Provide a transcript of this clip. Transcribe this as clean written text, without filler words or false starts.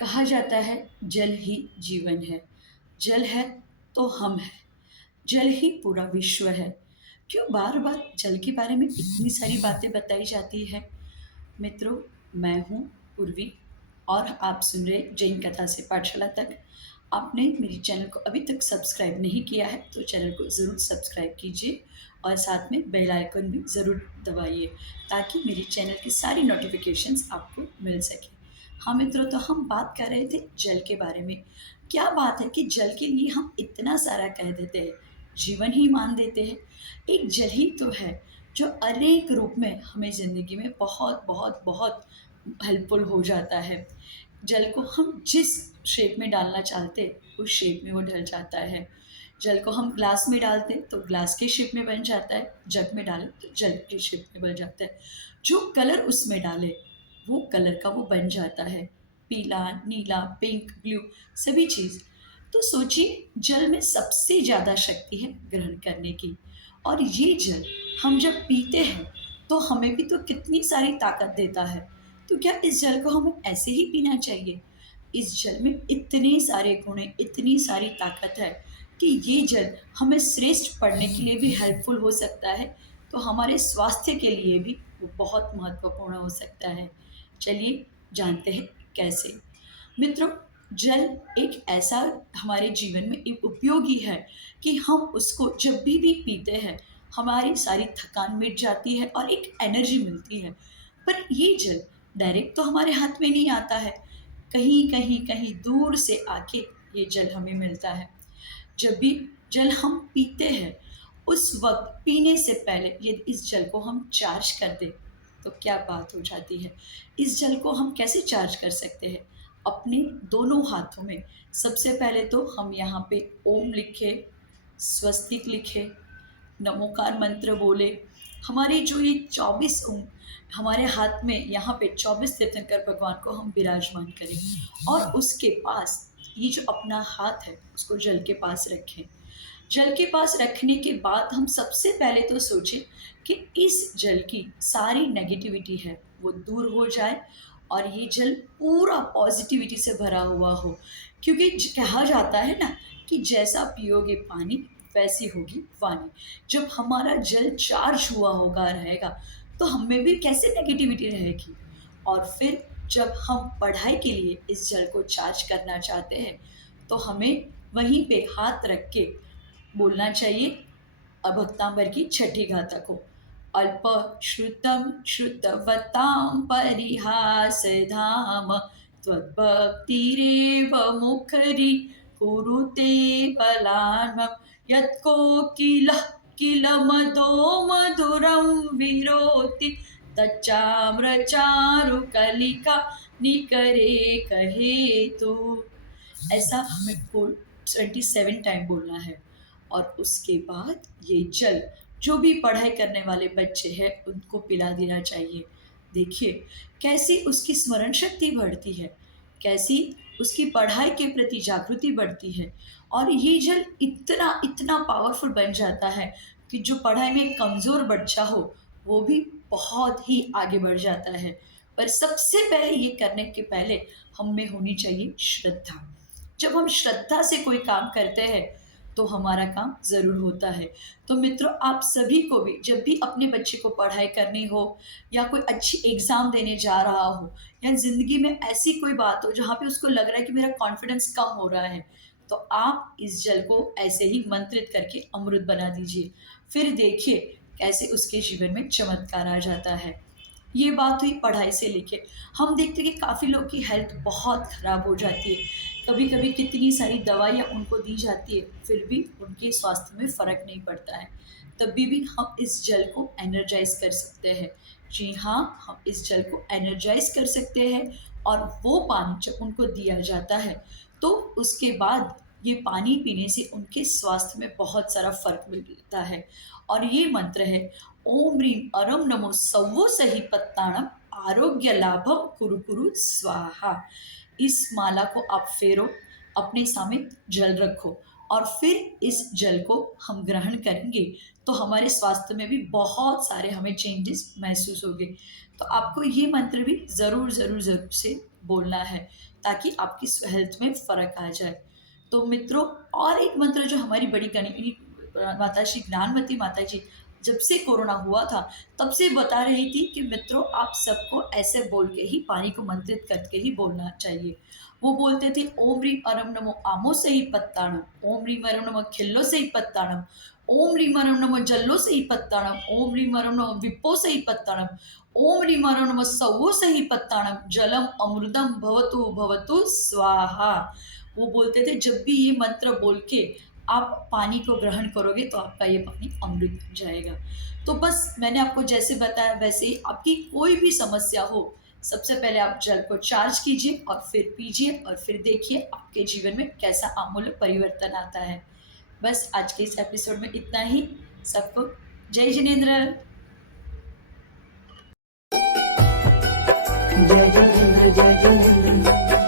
कहा जाता है जल ही जीवन है। जल है तो हम हैं। जल ही पूरा विश्व है। क्यों बार बार जल के बारे में इतनी सारी बातें बताई जाती है? मित्रों, मैं हूँ पूर्वी और आप सुन रहे जैन कथा से पाठशाला तक। आपने मेरी चैनल को अभी तक सब्सक्राइब नहीं किया है तो चैनल को ज़रूर सब्सक्राइब कीजिए और साथ में बेल आइकन भी ज़रूर दबाइए ताकि मेरी चैनल की सारी नोटिफिकेशंस आपको मिल सके। हाँ मित्रों, तो हम बात कर रहे थे जल के बारे में। क्या बात है कि जल के लिए हम इतना सारा कह देते हैं, जीवन ही मान देते हैं। एक जल ही तो है जो अनेक रूप में हमें ज़िंदगी में बहुत बहुत बहुत हेल्पफुल हो जाता है। जल को हम जिस शेप में डालना चाहते हैं उस शेप में वो ढल जाता है। जल को हम ग्लास में डालते हैं तो ग्लास के शेप में बन जाता है, जग में डालें तो जल के शेप में बन जाता है। जो कलर उसमें डाले वो कलर का वो बन जाता है, पीला, नीला, पिंक, ब्लू, सभी चीज़। तो सोचिए, जल में सबसे ज़्यादा शक्ति है ग्रहण करने की। और ये जल हम जब पीते हैं तो हमें भी तो कितनी सारी ताकत देता है। तो क्या इस जल को हमें ऐसे ही पीना चाहिए? इस जल में इतने सारे गुण हैं, इतनी सारी ताकत है कि ये जल हमें श्रेष्ठ पढ़ने के लिए भी हेल्पफुल हो सकता है, तो हमारे स्वास्थ्य के लिए भी वो बहुत महत्वपूर्ण हो सकता है। चलिए जानते हैं कैसे। मित्रों, जल एक ऐसा हमारे जीवन में एक उपयोगी है कि हम उसको जब भी पीते हैं हमारी सारी थकान मिट जाती है और एक एनर्जी मिलती है। पर ये जल डायरेक्ट तो हमारे हाथ में नहीं आता है, कहीं कहीं कहीं दूर से आके ये जल हमें मिलता है। जब भी जल हम पीते हैं उस वक्त पीने से पहले यदि इस जल को हम चार्ज कर दें तो क्या बात हो जाती है। इस जल को हम कैसे चार्ज कर सकते हैं? अपने दोनों हाथों में सबसे पहले तो हम यहाँ पे ओम लिखे, स्वस्तिक लिखे, नमोकार मंत्र बोले, हमारे जो ये 24 हमारे हाथ में यहाँ पे 24 तीर्थंकर भगवान को हम विराजमान करें और उसके पास ये जो अपना हाथ है उसको जल के पास रखें। जल के पास रखने के बाद हम सबसे पहले तो सोचें कि इस जल की सारी नेगेटिविटी है वो दूर हो जाए और ये जल पूरा पॉजिटिविटी से भरा हुआ हो। क्योंकि कहा जाता है ना कि जैसा पियोगे पानी वैसी होगी वाणी। जब हमारा जल चार्ज हुआ होगा रहेगा तो हमें भी कैसे नेगेटिविटी रहेगी। और फिर जब हम पढ़ाई के लिए इस जल को चार्ज करना चाहते हैं तो हमें वहीं पे हाथ रख के बोलना चाहिए अभक्तांबर की छठी गाथा को। अल्प श्रुतम श्रुतवतां परिहास धाम त्वद्भक्तिरेव मुखरी कुरुते बलान्मं यत्कोकिलः किल मदो मधुरं विरोति तच्चाम्रचारुकलिका निकरे कहे तू। ऐसा हमें बोल 27 टाइम बोलना है। और उसके बाद ये जल जो भी पढ़ाई करने वाले बच्चे हैं उनको पिला देना चाहिए। देखिए कैसी उसकी स्मरण शक्ति बढ़ती है, कैसी उसकी पढ़ाई के प्रति जागृति बढ़ती है। और ये जल इतना इतना पावरफुल बन जाता है कि जो पढ़ाई में कमज़ोर बच्चा हो वो भी बहुत ही आगे बढ़ जाता है। पर सबसे पहले ये करने के पहले हम में होनी चाहिए श्रद्धा। जब हम श्रद्धा से कोई काम करते हैं तो हमारा काम ज़रूर होता है। तो मित्रों, आप सभी को भी जब भी अपने बच्चे को पढ़ाई करनी हो या कोई अच्छी एग्ज़ाम देने जा रहा हो या ज़िंदगी में ऐसी कोई बात हो जहाँ पे उसको लग रहा है कि मेरा कॉन्फिडेंस कम हो रहा है, तो आप इस जल को ऐसे ही मंत्रित करके अमृत बना दीजिए। फिर देखिए कैसे उसके जीवन में चमत्कार आ जाता है। ये बात हुई पढ़ाई से लेके। हम देखते हैं कि काफ़ी लोग की हेल्थ बहुत ख़राब हो जाती है। कभी-कभी कितनी सारी दवाइयाँ उनको दी जाती है, फिर भी उनके स्वास्थ्य में फ़र्क नहीं पड़ता है। तभी भी हम इस जल को एनर्जाइज़ कर सकते हैं। जी हाँ, हम इस जल को एनर्जाइज़ कर सकते हैं और वो पानी जब उनको दिया जाता है, तो उसके बाद ये पानी पीने से उनके स्वास्थ्य में बहुत सारा फ़र्क मिलता है। और ये मंत्र है ओम ह्रीं अरम नमो सव्वो सही पत्ताणम आरोग्य लाभम कुरु कुरु स्वाहा। इस माला को आप फेरो, अपने सामने जल रखो और फिर इस जल को हम ग्रहण करेंगे तो हमारे स्वास्थ्य में भी बहुत सारे हमें चेंजेस महसूस होंगे। तो आपको ये मंत्र भी ज़रूर ज़रूर ज़रूर से बोलना है ताकि आपकी हेल्थ में फ़र्क आ जाए। तो मित्रों, और एक मंत्र जो हमारी बड़ी गणी माता श्री ज्ञानवती माता जी जब से कोरोना हुआ था तब से बता रही थी कि मित्रों, आप सबको ऐसे बोल के ही पानी को मंत्रित करके ही बोलना चाहिए। वो बोलते थे, ओम ह्रीं अरम नमो आमो से ही पत्ताणम, ओम ह्रीं अरम नमो खिल्लो से ही पत्ताणम, ओम ह्रीं अरम नमो जल्लो से ही पत्ताणम, ओम ह्रीं अरम नमो विप्पो से ही पत्ताणम, ओम ह्रीं अरम नमो सव्वो से ही पत्ताणम, जलम अमृतम भवतु भवतु स्वाहा। वो बोलते थे, जब भी ये मंत्र बोल के आप पानी को ग्रहण करोगे तो आपका ये पानी अमृत बन जाएगा। तो बस मैंने आपको जैसे बताया वैसे ही आपकी कोई भी समस्या हो, सबसे पहले आप जल को चार्ज कीजिए और फिर पीजिए और फिर देखिए आपके जीवन में कैसा आमूल परिवर्तन आता है। बस आज के इस एपिसोड में इतना ही। सबको जय जिनेन्द्र। जय जिनेन्द्र जय जिनेन्द्र